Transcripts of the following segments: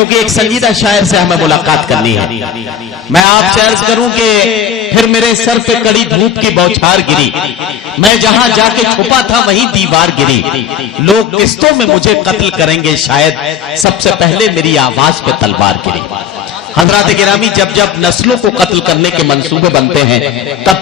کیونکہ ایک سنجیدہ شاعر سے ہمیں ملاقات کرنی ہے. میں آپ سے عرض کروں کہ پھر میرے سر پہ کڑی دھوپ کی بوچھار گری, میں جہاں جا کے چھپا تھا وہیں دیوار گری, لوگ قسطوں میں مجھے قتل کریں گے شاید سب سے پہلے میری آواز پہ تلوار گری. حضرات گرامی, جب جب نسلوں کو قتل کرنے کے منصوبے بنتے ہیں تب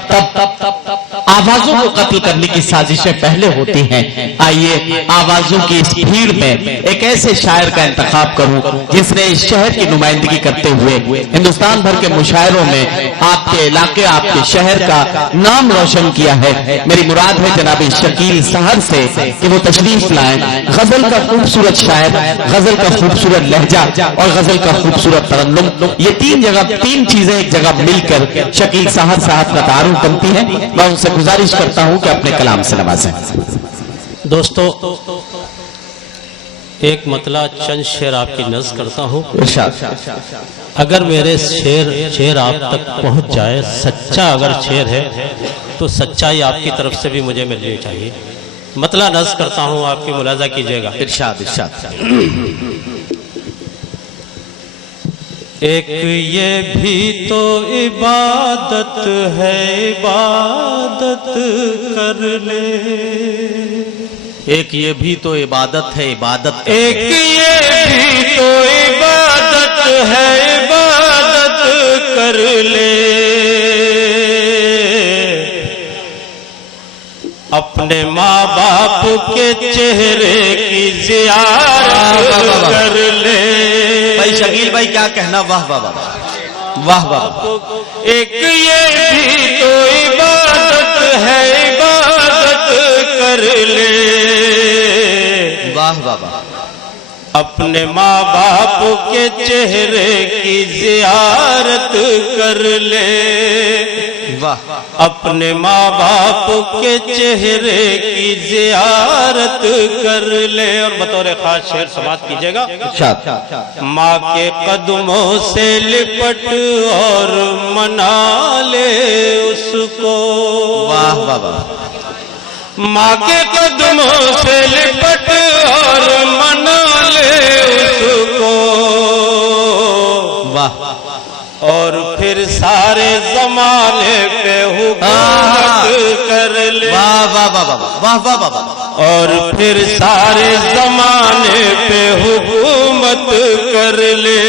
آوازوں کو قتل کرنے کی سازشیں پہلے ہوتی ہیں. آئیے آوازوں کی اس بھیڑ میں ایک ایسے شاعر کا انتخاب کروں جس نے اس شہر کی نمائندگی کرتے ہوئے ہندوستان بھر کے مشاعروں میں آپ کے علاقے, آپ کے شہر کا نام روشن کیا ہے. میری مراد ہے جناب شکیل سحر سے کہ وہ تشریف لائیں. غزل کا خوبصورت شاعر, غزل کا خوبصورت لہجہ اور غزل کا خوبصورت ترنم, یہ تین چیزیں ایک جگہ مل کر شکیل سحر صاحب کا تعارف بنتی ہیں. میں ان سے گزارش کرتا ہوں کہ اپنے کلام سے نوازیں. دوستو, ایک مطلع چند شعر آپ کی نظر کرتا ہوں. اگر میرے شعر آپ تک پہنچ جائے, سچا اگر شعر ہے تو سچائی آپ کی طرف سے بھی مجھے ملنی چاہیے. مطلع نظر کرتا ہوں, آپ کی ملاحظہ کیجئے گا. ارشاد. ایک یہ بھی تو عبادت ہے, عبادت کر لے. ایک یہ بھی تو عبادت ہے, عبادت. ایک یہ بھی تو عبادت ہے, عبادت کر لے. اپنے ماں باپ کے چہرے کی زیارت کر لے. بھائی شکیل بھائی کیا کہنا, واہ واہ واہ واہ واہ. ایک یہ بھی تو عبادت ہے, عبادت کر لے. واہ واہ واہ. اپنے ماں باپ کے چہرے کی زیارت کر لے. اپنے ماں باپ کے چہرے کی زیارت کر لے. اور بطور خاص شعر سماعت کیجئے گا. ماں کے قدموں سے لپٹ اور منا لے اس کو. واہ واہ واہ. ماں کے قدموں سے لپٹ اور منا لے اس کو. واہ. اور پھر سارے زمانے پہ حکومت کر لے. واہ واہ واہ واہ واہ واہ. اور پھر سارے زمانے پہ حکومت کر لے.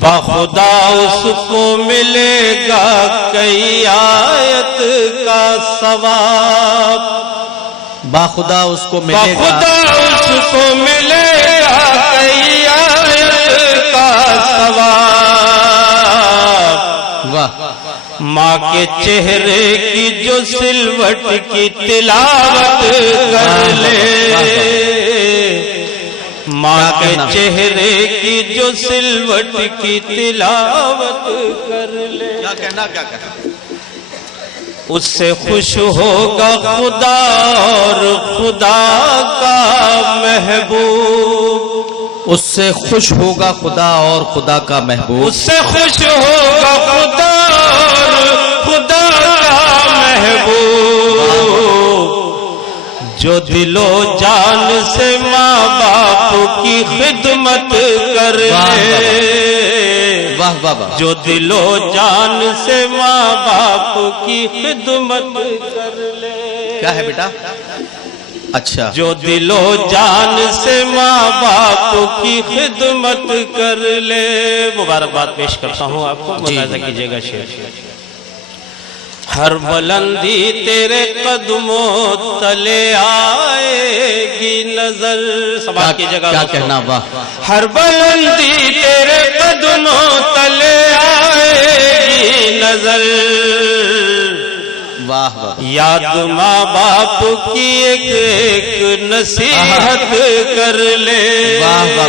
بخدا اس کو ملے گا کئی آیت کا ثواب. باخدا اس کو ملے گا, بخدا اس کو ملے گا کئی آیت کا ثواب. واہ. ماں کے چہرے کی جو سلوٹ کی تلاوت کر لے. ماں کے چہرے کی جو سلوٹ کی تلاوت کر لے. کیا کہنا. اس سے خوش ہوگا خدا اور خدا کا محبوب. اس سے خوش ہوگا خدا اور خدا کا محبوب. اس سے خوش ہوگا خدا اور خدا کا محبوب. جو دل و جان سے ماں باپ کی خدمت کر لے. واہ واہ واہ. جو دل و جان سے ماں باپ کی خدمت کر لے. کیا ہے بیٹا؟ اچھا. جو دل و جان سے ماں باپ کی خدمت کر لے. مبارکباد پیش کرتا ہوں آپ کو, ملاحظہ کیجئے گا شعر. ہر بلندی تیرے قدموں تلے آئے گی نظر. سماعت کیجئے گا. کیا کہنا. واہ. ہر بلندی تیرے قدموں تلے آئے گی نظر. واہ واہ. یاد ماں باپ کی ایک ایک نصیحت کر لے. واہ واہ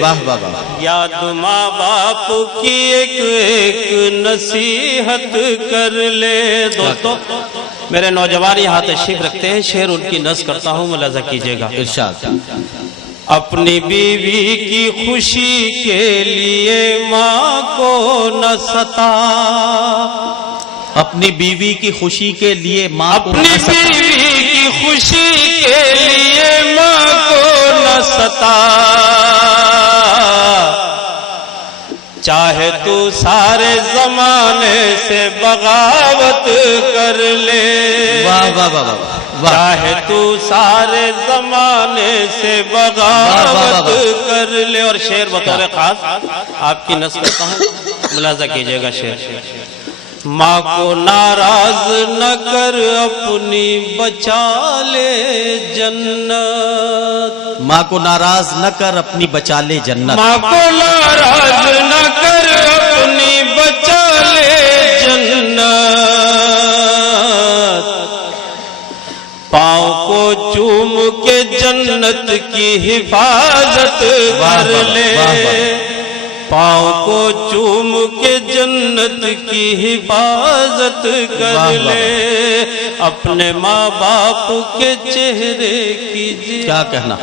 واہ واہ واہ. یاد ماں باپ کی ایک ایک نصیحت کر لے. دوستو, میرے نوجوان یہاں تشریف رکھتے ہیں, شعر ان کی نظر کرتا ہوں, ملاحظہ کیجئے گا. ارشاد. اپنی بیوی کی خوشی کے لیے ماں کو نہ ستا. اپنی بیوی کی خوشی کے لیے ماں کو اپنی بیوی کی خوشی کے لیے ماں کو نہ ستا. چاہے تو سارے زمانے سے بغاوت کر لے، واہ واہ واہ واہ، چاہے تو سارے زمانے سے بغاوت کر لے۔ اور شعر بطور خاص آپ کی نسل کہاں ملاحظہ کیجئے گا شعر۔ ماں کو ناراض نہ کر اپنی بچا لے جنت، ماں کو ناراض نہ کر اپنی بچا لے جنت، ماں کو ناراض نہ کر اپنی بچا لے جنت، پاؤں کو چوم کے جنت کی حفاظت کر لے، پاؤں کو چوم کے جنت کی حفاظت کر لے، اپنے ماں باپ کے چہرے کی کیا کہنا